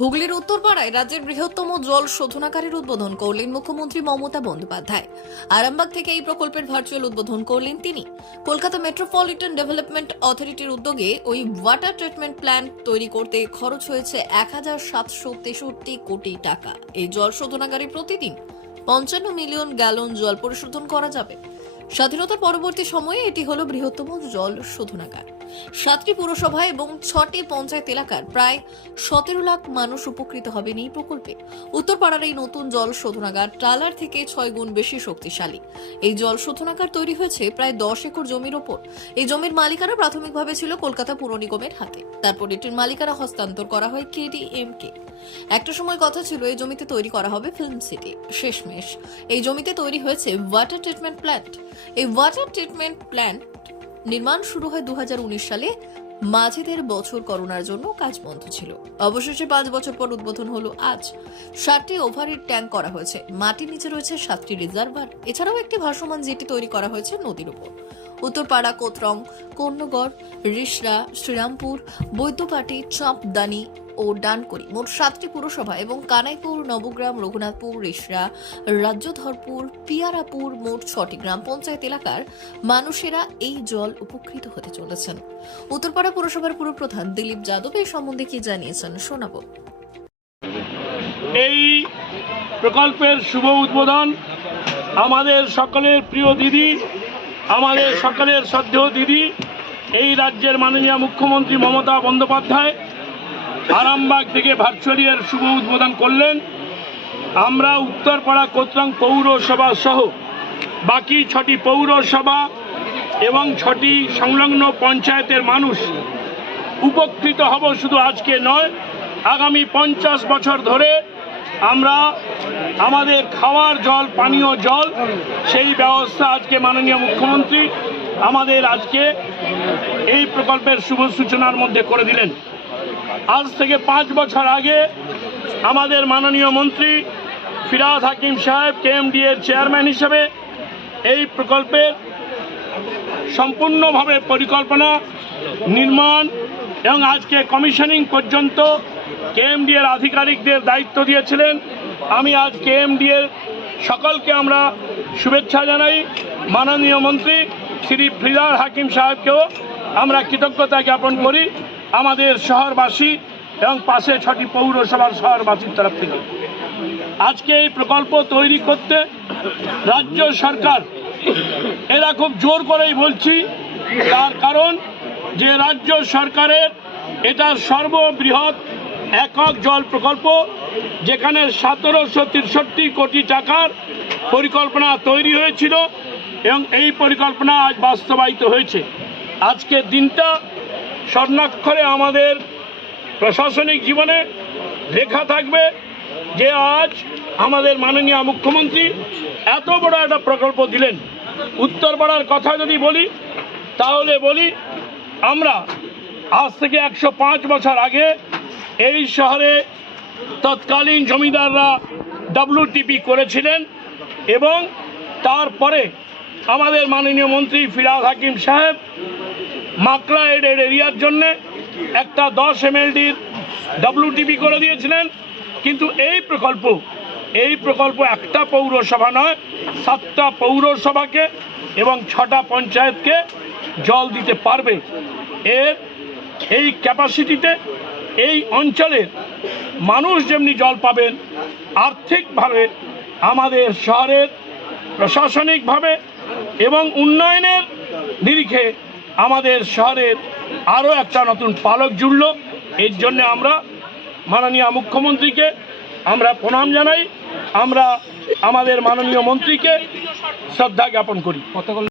হুগলির উত্তরপাড়ায় রাজ্যের বৃহত্তম জল শোধনাকারীর উদ্বোধন করলেন মুখ্যমন্ত্রী মমতা বন্দ্যোপাধ্যায়। আরামবাগ থেকে এই প্রকল্পের ভার্চুয়াল উদ্বোধন করলেন তিনি। কলকাতা মেট্রোপলিটন ডেভেলপমেন্ট অথরিটির উদ্যোগে ওই ওয়াটার ট্রিটমেন্ট প্ল্যান্ট তৈরি করতে খরচ হয়েছে এক হাজার সাতশো তেষট্টি কোটি টাকা। এই জল শোধনাগারে প্রতিদিন পঞ্চান্ন মিলিয়ন গ্যালন জল পরিশোধন করা যাবে। স্বাধীনতার পরবর্তী সময়ে এটি হল বৃহত্তম জল শোধনাগার। সাতটি পুরসভা এবং ছটি পঞ্চায়েত এলাকার প্রায় সতেরো লাখ মানুষ উপকৃত হবেন এই প্রকল্পে। উত্তরপাড়ার এই নতুন জল শোধনাগার ট্রালার থেকে ছয় গুণ বেশি শক্তিশালী। এই জল শোধনাগার তৈরি হয়েছে প্রায় দশ একর জমির ওপর। এই জমির মালিকানা প্রাথমিকভাবে ছিল কলকাতা পুর নিগমের হাতে। তারপর এটির মালিকানা হস্তান্তর করা হয় কেডিএম কে। একটা সময় কথা ছিল, এই জমিতে তৈরি করা হবে ফিল্ম সিটি। শেষমেশ, এই জমিতে তৈরি হয়েছে ওয়াটার ট্রিটমেন্ট প্ল্যান্ট। এই ওয়াটার ট্রিটমেন্ট প্ল্যান্ট নির্মাণ শুরু হয় দুহাজার উনিশ সালে। মাঝিদের বছর করোনার জন্য কাজ বন্ধ ছিল। অবশেষে পাঁচ বছর পর উদ্বোধন হলো আজ। ষাটটি ওভারহেড ট্যাঙ্ক করা হয়েছে। মাটির নিচে রয়েছে সাতটি রিজার্ভার এছাড়াও একটি ভাসমান জেটি তৈরি করা হয়েছে নদীর উপর। উত্তরপাড়া, কোতরং, কর্ণগড়, রিসরা, শ্রীরামপুর, বৈদ্যপাটি, চাঁপদানি ও ডানকুড়ি মোট সাতটি পুরসভা এবং কানাইপুর, নবগ্রাম, রঘুনাথপুর, রিসরা, রাজ্যধরপুর, পিয়ারাপুর মোট ছটি গ্রাম পঞ্চায়েত এলাকার মানুষেরা এই জল উপকৃত হতে চলেছেন। উত্তরপাড়া পুরসভার পুরপ্রধান দিলীপ যাদব এই সম্বন্ধে কি জানিয়েছেন শোনাবো। এই প্রকল্পের শুভ উদ্বোধন আমাদের সকলের প্রিয় দিদি, আমাদের সকলের শ্রদ্ধেয় দিদি, এই রাজ্যের মাননীয় মুখ্যমন্ত্রী মমতা বন্দ্যোপাধ্যায় আরামবাগ থেকে ভার্চুয়ালি শুভ উদ্বোধন করলেন আমরা উত্তরপাড়া কোত্রাং পৌরসভা সহ বাকি ছটি পৌরসভা এবং ছটি সংলগ্ন পঞ্চায়েতের মানুষ উপকৃত হব শুধু আজকে নয়, আগামী পঞ্চাশ বছর ধরে আমরা আমাদের খাওয়ার জল, পানীয় জল, সেই ব্যবস্থা আজকে মাননীয় মুখ্যমন্ত্রী আমাদের আজকে এই প্রকল্পের শুভ সূচনার মধ্যে করে দিলেন। আজ থেকে পাঁচ বছর আগে আমাদের মাননীয় মন্ত্রী ফিরাদ হাকিম সাহেব কেএমডি এর চেয়ারম্যান হিসেবে এই প্রকল্পের সম্পূর্ণভাবে পরিকল্পনা, নির্মাণ এবং আজকে কমিশনিং পর্যন্ত কেএমডি এর আধিকারিকদের দায়িত্ব দিয়েছিলেন। আমি আজ কেএমডি এর সকলকে আমরা শুভেচ্ছা জানাই। মাননীয় মন্ত্রী শ্রী ফ্রিদার হাকিম সাহেবকেও আমরা কৃতজ্ঞতা জ্ঞাপন করি। আমাদের শহরবাসী এবং পাশে ছটি পৌরসভার শহরবাসীর তরফ থেকে। আজকে এই প্রকল্প তৈরি করতে রাজ্য সরকার এরা খুব জোর করেই বলছি, তার কারণ যে রাজ্য সরকারের এটা সর্ববৃহৎ একক জল প্রকল্প, যেখানে সতেরোশো তিরষট্টি কোটি টাকার পরিকল্পনা তৈরি হয়েছিল এবং এই পরিকল্পনা আজ বাস্তবায়িত হয়েছে। আজকের দিনটা স্বর্ণাক্ষরে আমাদের প্রশাসনিক জীবনে লেখা থাকবে যে আজ আমাদের মাননীয় মুখ্যমন্ত্রী এত বড় একটা প্রকল্প দিলেন। উত্তরপাড়ার কথা যদি বলি, তাহলে বলি আমরা আজ থেকে একশো পাঁচ বছর আগে এই শহরে তৎকালীন জমিদাররা ডাব্লিউটিপি করেছিলেন এবং তারপরে আমাদের মাননীয় মন্ত্রী ফিরাদ হাকিম সাহেব মাকড়া এডের এরিয়ার জন্য একটা দশ এমএলডির ডাব্লিউটিপি করে দিয়েছিলেন। কিন্তু এই প্রকল্প এই প্রকল্প একটা পৌরসভা নয়, সাতটা পৌরসভাকে এবং ছটা পঞ্চায়েতকে জল দিতে পারবে। এর এই ক্যাপাসিটিতে এই অঞ্চলের মানুষ যেমনি জল পাবেন, আর্থিকভাবে আমাদের শহরের প্রশাসনিকভাবে এবং উন্নয়নের নিরিখে আমাদের শহরের আরও একটা নতুন পালক জুড়ল। এর জন্য আমরা মাননীয় মুখ্যমন্ত্রীকে আমরা প্রণাম জানাই। আমরা আমাদের মাননীয় মন্ত্রীকে শ্রদ্ধা জ্ঞাপন করি।